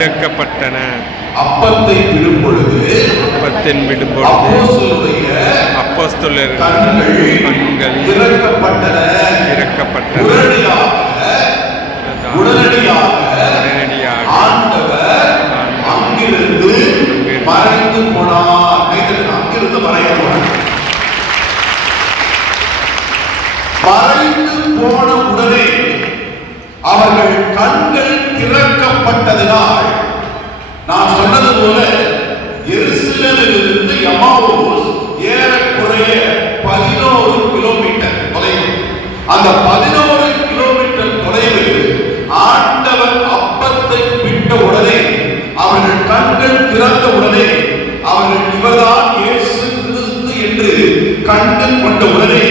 திறக்கப்பட்டன. அப்பத்தை விடும்பொழுது அப்போஸ்தலர் கண்கள் திறக்கப்பட்டன. உடனடியாக ஆண்டவர் அங்கிருந்து மறைந்து போனார். அங்கிருந்து மறைந்து போனார். மறைந்து போன உடனே அவர்கள் கண்கள் திறக்கப்பட்டதினால், நான் சொன்னது போல எருசலேமிலிருந்து எம்மாவூஸ் ஏறக்குறைய 11 கிலோமீட்டர் தொலைவு. அந்த 11 கிலோமீட்டர் தொலைவில் ஆண்டவர் அப்பத்தை விட்ட உடனே, அவர்கள் கண்கள் திறந்த உடனே, அவர்கள் இவர்தான் இயேசு கிறிஸ்து என்று கண்டு கொண்ட உடனே